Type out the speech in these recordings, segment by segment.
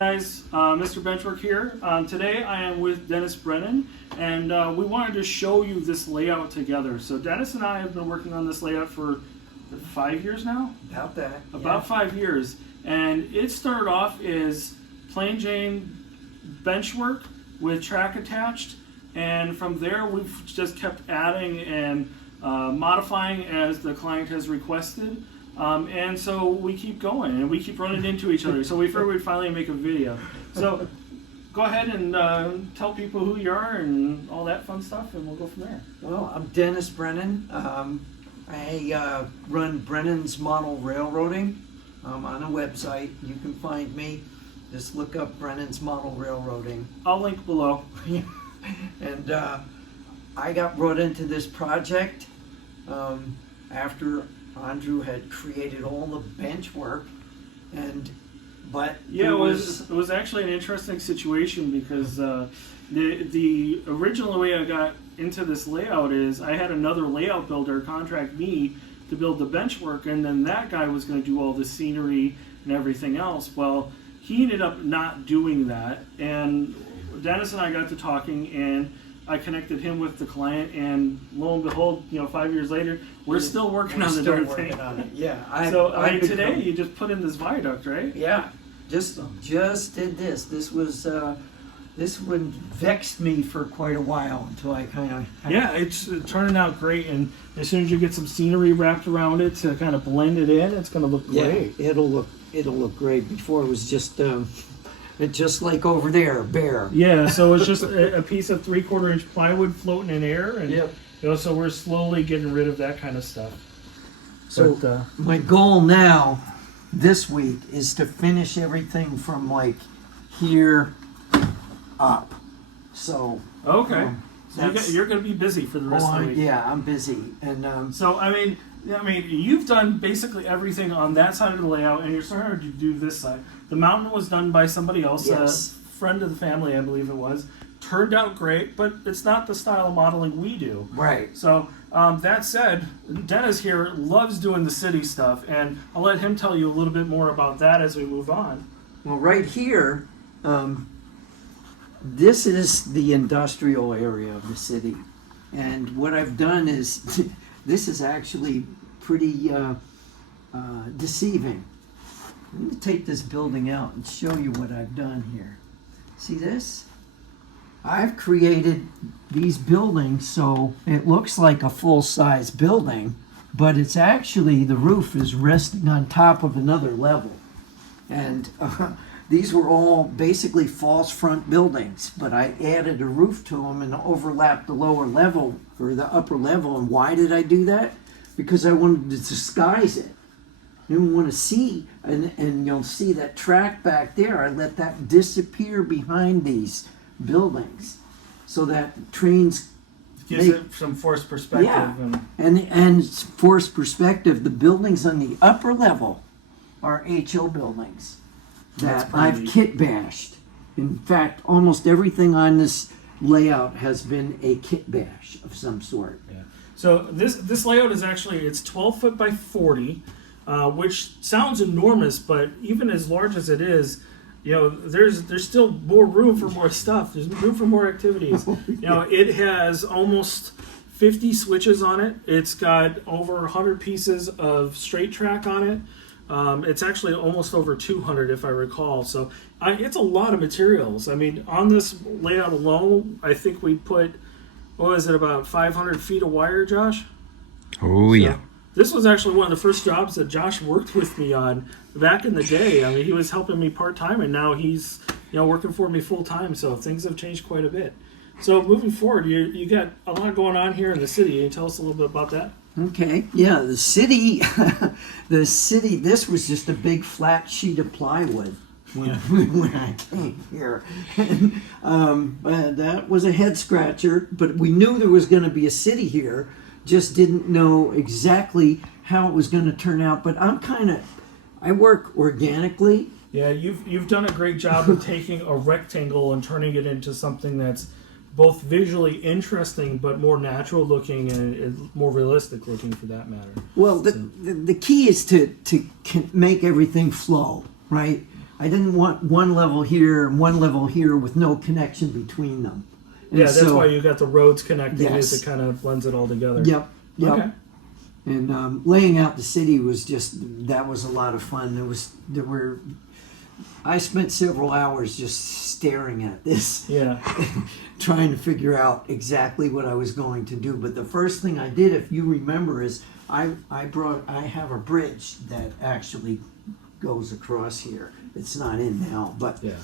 Guys, Mr. Benchwork here. Today I am with Dennis Bennan, and we wanted to show you this layout together. So Dennis and I have been working on this layout for 5 years now? About that. About 5 years. And it started off as plain Jane benchwork with track attached, and from there we've just kept adding and modifying as the client has requested. And so we keep going and we keep running into each other. So we figured we'd finally make a video. So go ahead and tell people who you are and all that fun stuff, and we'll go from there. Well, I'm Dennis Bennan. I run Brennan's Model Railroading on a website. You can find me. Just look up Brennan's Model Railroading. I'll link below. And I got brought into this project after Andrew had created all the bench work, but yeah, it was actually an interesting situation because the original way I got into this layout is I had another layout builder contract me to build the bench work, and then that guy was going to do all the scenery and everything else. Well, he ended up not doing that, and Dennis and I got to talking, and I connected him with the client, and lo and behold, 5 years later, we're still working on the darn thing. Yeah. So today you just put in this viaduct, right? Yeah. Just did this. This one vexed me for quite a while until I kind of. Yeah, it's turning out great, and as soon as you get some scenery wrapped around it to kind of blend it in, it's going to look great. Yeah, it'll look great. Before it was just. It's just like over there, bare. Yeah, so it's just a piece of 3/4 inch plywood floating in air, and so we're slowly getting rid of that kind of stuff. So my goal now, this week, is to finish everything from like here up. So okay, so you're going to be busy for the rest of the week. Yeah, I'm busy, and so I mean, you've done basically everything on that side of the layout, and you're starting to do this side. The mountain was done by somebody else, yes. A friend of the family, I believe it was. Turned out great, but it's not the style of modeling we do. Right. So that said, Dennis here loves doing the city stuff, and I'll let him tell you a little bit more about that as we move on. Well, right here, this is the industrial area of the city, and what I've done is, this is actually pretty deceiving. Let me take this building out and show you what I've done here. See this? I've created these buildings so it looks like a full-size building, but it's actually, the roof is resting on top of another level. And these were all basically false front buildings, but I added a roof to them and overlapped the lower level or the upper level. And why did I do that? Because I wanted to disguise it. You want to see, and you'll see that track back there. I let that disappear behind these buildings, so that trains gives it some forced perspective. Yeah, and forced perspective. The buildings on the upper level are HO buildings that I've kit bashed. In fact, almost everything on this layout has been a kit bash of some sort. Yeah. So this layout is actually, it's 12 foot by 40. Which sounds enormous, but even as large as it is, there's still more room for more stuff. There's room for more activities. It has almost 50 switches on it. It's got over 100 pieces of straight track on it. It's actually almost over 200 if I recall. So it's a lot of materials. I mean, on this layout alone, I think we put, about 500 feet of wire, Josh? Oh, yeah. This was actually one of the first jobs that Josh worked with me on back in the day. I mean, he was helping me part-time, and now he's working for me full-time, so things have changed quite a bit. So moving forward, you got a lot going on here in the city. Can you tell us a little bit about that? Okay, yeah, the city, this was just a big flat sheet of plywood when I came here. That was a head-scratcher, but we knew there was going to be a city here. Just didn't know exactly how it was going to turn out, but I work organically. Yeah, you've done a great job of taking a rectangle and turning it into something that's both visually interesting but more natural looking and more realistic looking for that matter. Well, the key is to make everything flow, right? I didn't want one level here and one level here with no connection between them. And Yeah, that's why you got the roads connecting. Yes. Is it kind of blends it all together. Yep. Okay. And laying out the city was that was a lot of fun. I spent several hours just staring at this. Yeah. Trying to figure out exactly what I was going to do. But the first thing I did, if you remember, is I have a bridge that actually goes across here. It's not in now, but Yeah.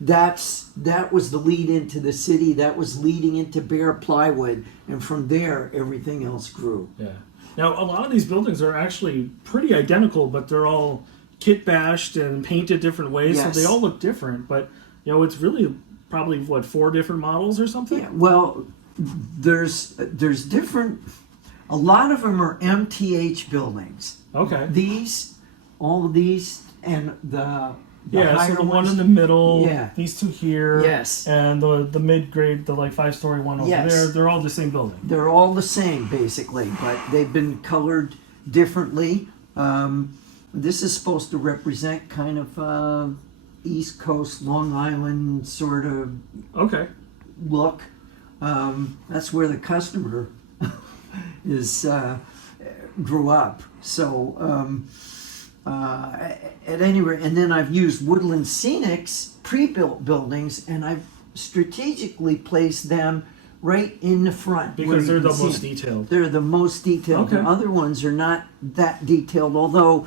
that was the lead into the city. That was leading into bare plywood, and from there everything else grew. Yeah. Now, a lot of these buildings are actually pretty identical, but they're all kit bashed and painted different ways, Yes. so they all look different. But it's really probably 4 different models or something. Yeah, well, there's different. A lot of them are MTH buildings. Okay. All of these, and the Yeah, higher so the one ones, in the middle, Yeah. these two here, Yes. and the mid-grade, the 5-story one over Yes. there, they're all the same building. They're all the same basically, but they've been colored differently. This is supposed to represent kind of East Coast, Long Island sort of Okay. look. That's where the customer is grew up. So at any rate, and then I've used Woodland Scenics pre-built buildings, and I've strategically placed them right in the front where Because you they're the can see most them. detailed. They're the most detailed. Okay. The other ones are not that detailed, although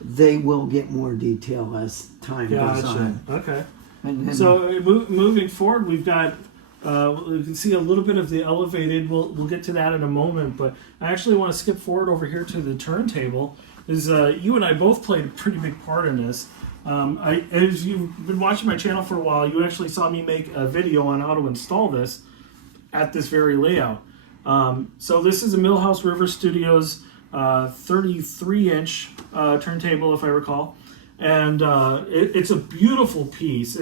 they will get more detail as time goes Gotcha. on. Okay. And then, So moving forward, we've got we can see a little bit of the elevated. We'll get to that in a moment, but I actually want to skip forward over here to the turntable. Is you and I both played a pretty big part in this. As you've been watching my channel for a while, you actually saw me make a video on how to install this at this very layout. So this is a Millhouse River Studios 33-inch turntable, if I recall, and it's a beautiful piece.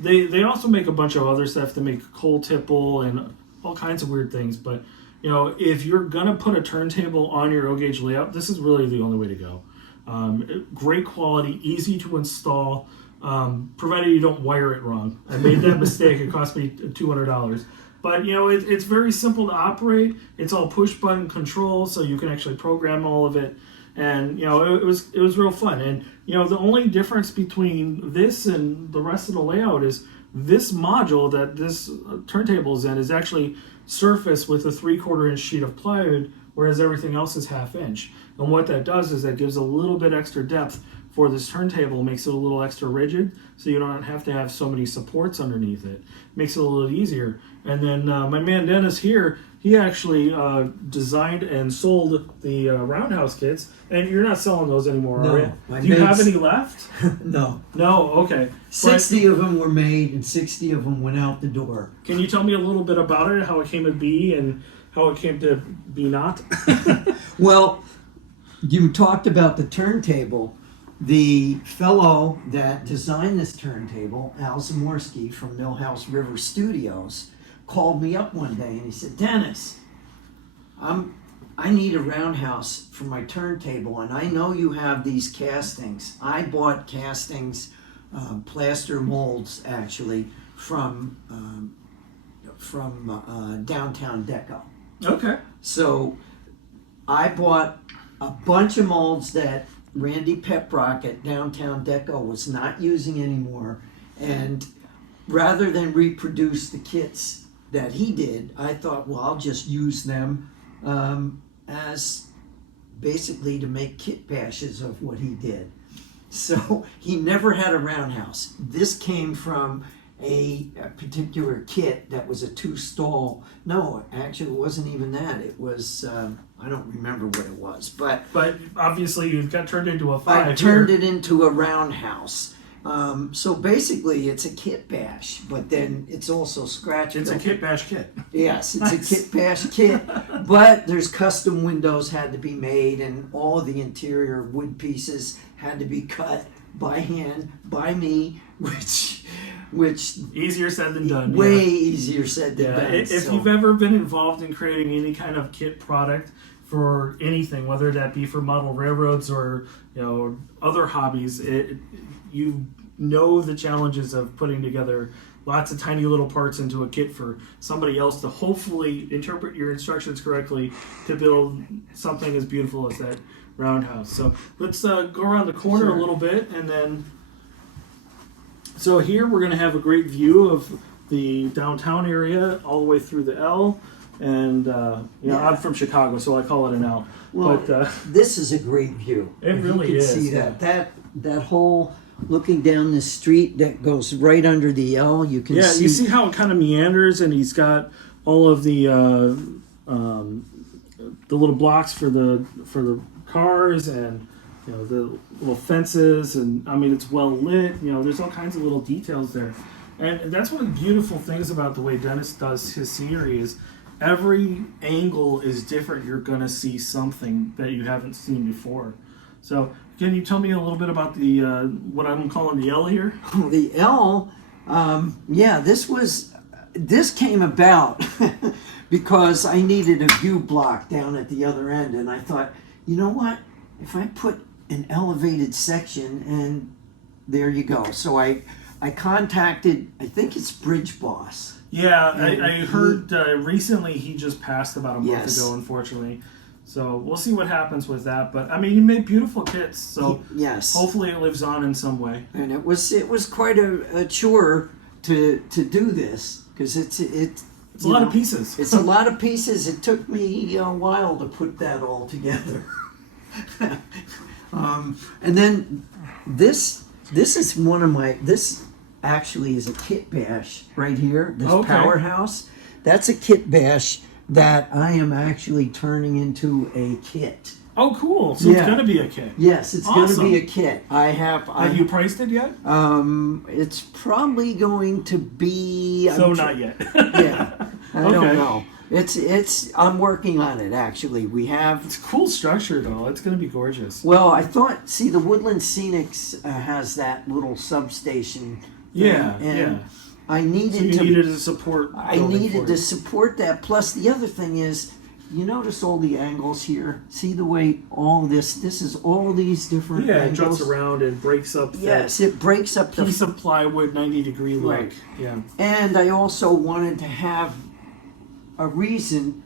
They also make a bunch of other stuff. They make coal tipple and all kinds of weird things. But if you're gonna put a turntable on your O-gauge layout, this is really the only way to go. Great quality, easy to install, provided you don't wire it wrong. I made that mistake. It cost me $200. But it's very simple to operate. It's all push button control, so you can actually program all of it. And it was real fun. And the only difference between this and the rest of the layout is this module that this turntable is in is actually surfaced with a 3/4 inch sheet of plywood, whereas everything else is 1/2 inch. And what that does is that gives a little bit extra depth for this turntable, makes it a little extra rigid, so you don't have to have so many supports underneath it. Makes it a little easier. And then my man Dennis here, he actually designed and sold the Roundhouse kits, and you're not selling those anymore, No, are you? my Do you have mates- any left? no. No, okay. 60 of them were made, and 60 of them went out the door. Can you tell me a little bit about it, how it came to be, and how it came to be not? Well, you talked about the turntable. The fellow that designed this turntable, Al Zamorsky from Millhouse River Studios, called me up one day and he said, "Dennis, I need a roundhouse for my turntable, and I know you have these castings. I bought castings, plaster molds actually from downtown Deco. Okay. So I bought a bunch of molds that Randy Peprock at Downtown Deco was not using anymore, and rather than reproduce the kits that he did, I thought, well, I'll just use them as basically to make kit bashes of what he did. So he never had a roundhouse. This came from a particular kit that was a 2-stall. No, actually it wasn't even that. It was, I don't remember what it was, but obviously you've got turned into a 5. I turned it into a roundhouse. So basically it's a kit bash, but then it's also scratch. It's a kit bash kit. Yes, it's Nice. a kit bash kit, but there's custom windows had to be made, and all of the interior wood pieces had to be cut by hand by me, which Easier said than done. way yeah. easier said than done. If So- you've ever been involved in creating any kind of kit product for anything, whether that be for model railroads or other hobbies, you know the challenges of putting together lots of tiny little parts into a kit for somebody else to hopefully interpret your instructions correctly to build something as beautiful as that roundhouse. So let's go around the corner a little bit, and then so here we're going to have a great view of the downtown area all the way through the L. And I'm from Chicago, so I call it an L. Well, but this is a great view. It really you can is. See that whole looking down the street that goes right under the L. You can see. You see how it kind of meanders, and he's got all of the little blocks for the cars, and the little fences, and I mean it's well lit. There's all kinds of little details there, and that's one of the beautiful things about the way Dennis does his scenery is every angle is different. You're gonna see something that you haven't seen before. So can you tell me a little bit about the what I'm calling the L here? The L, this came about because I needed a view block down at the other end, and I thought, you know what? If I put an elevated section, and there you go. So I contacted, I think it's Bridge Boss. Yeah, I heard recently he just passed about a month ago, unfortunately. So we'll see what happens with that. But I mean, he made beautiful kits, so hopefully it lives on in some way. And it was quite a chore to do this because it's a lot of pieces. It's a lot of pieces. It took me a while to put that all together. And then this is one of my actually is a kit bash right here. This powerhouse, that's a kit bash that I am actually turning into a kit. Oh, cool! So it's gonna be a kit. Yes, it's gonna be a kit. Have you priced it yet? It's probably going to be. Not yet. Yeah, I don't know. I'm working on it actually. It's a cool structure though. It's gonna be gorgeous. Well, I thought. See, the Woodland Scenics has that little substation. I needed to support. I needed to support that. Plus, the other thing is, you notice all the angles here. See the way all this is all these different angles. It jumps around and breaks up. Yes, it breaks up the piece of plywood 90-degree look. Right. Yeah. And I also wanted to have a reason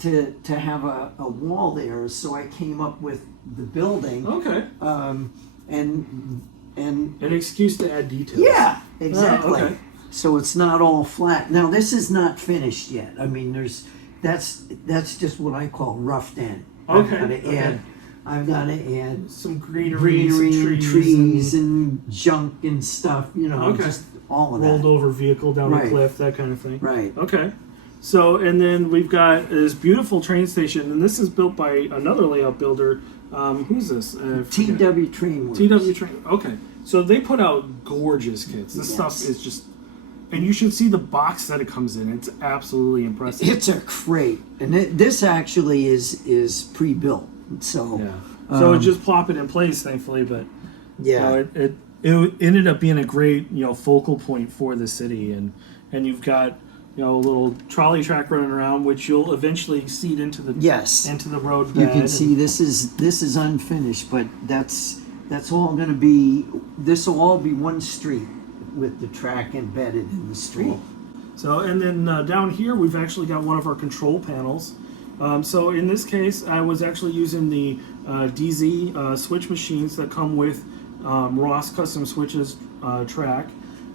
to have a wall there, so I came up with the building. Okay. And an excuse to add details. Yeah, exactly. Oh, okay. So it's not all flat. Now this is not finished yet. I mean, that's just what I call roughed in. Okay. I've got to add some greenery and trees and junk and stuff. Just all of that. Rolled over vehicle down the cliff, that kind of thing. Right. Okay. So, and then we've got this beautiful train station, and this is built by another layout builder. Who's this? TW Train Works. TW Train. Okay. So they put out gorgeous kits. This stuff is just, and you should see the box that it comes in. It's absolutely impressive. It's a crate, and this actually is pre-built. So so it just plop it in place, thankfully. But it ended up being a great focal point for the city, and you've got a little trolley track running around, which you'll eventually seed into the road bed. You can see this is unfinished, but that's all going to be. This will all be one street with the track embedded in the street. Cool. So, and then down here we've actually got one of our control panels. So in this case, I was actually using the DZ switch machines that come with Ross Custom Switches track.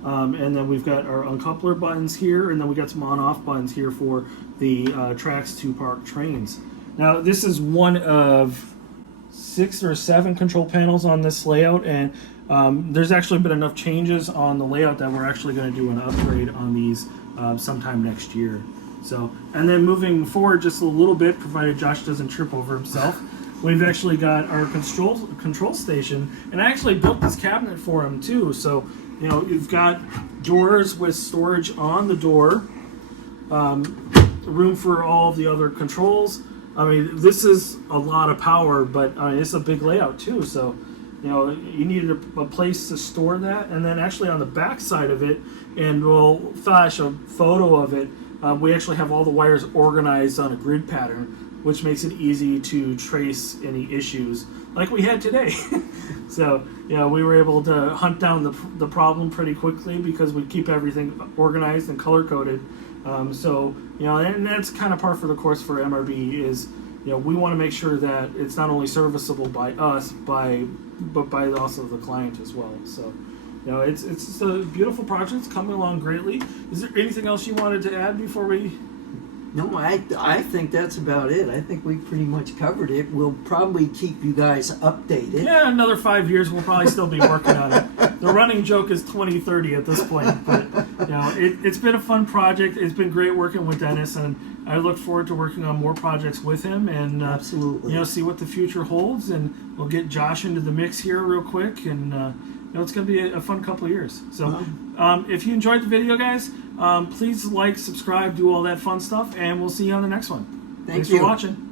And then we've got our uncoupler buttons here, and then we got some on-off buttons here for the tracks to park trains. Now, this is one of 6 or 7 control panels on this layout, and there's actually been enough changes on the layout that we're actually going to do an upgrade on these sometime next year. So, and then moving forward just a little bit, provided Josh doesn't trip over himself, we've actually got our control station, and I actually built this cabinet for him too. So, you've got doors with storage on the door, room for all of the other controls. I mean, this is a lot of power, but it's a big layout too. So, you needed a place to store that. And then actually on the back side of it, and we'll flash a photo of it, we actually have all the wires organized on a grid pattern. which makes it easy to trace any issues like we had today. So, we were able to hunt down the problem pretty quickly because we keep everything organized and color-coded. And that's kind of par for the course for MRB is, we want to make sure that it's not only serviceable by us, but by also the client as well. So, it's a beautiful project. It's coming along greatly. Is there anything else you wanted to add before we... No, I think that's about it. I think we pretty much covered it. We'll probably keep you guys updated. Yeah, another 5 years, we'll probably still be working on it. The running joke is 2030 at this point. But, it's been a fun project. It's been great working with Dennis, and I look forward to working on more projects with him and, absolutely, see what the future holds. And we'll get Josh into the mix here real quick. And, it's going to be a fun couple of years. So, if you enjoyed the video, guys, please like, subscribe, do all that fun stuff, and we'll see you on the next one. Thanks for watching.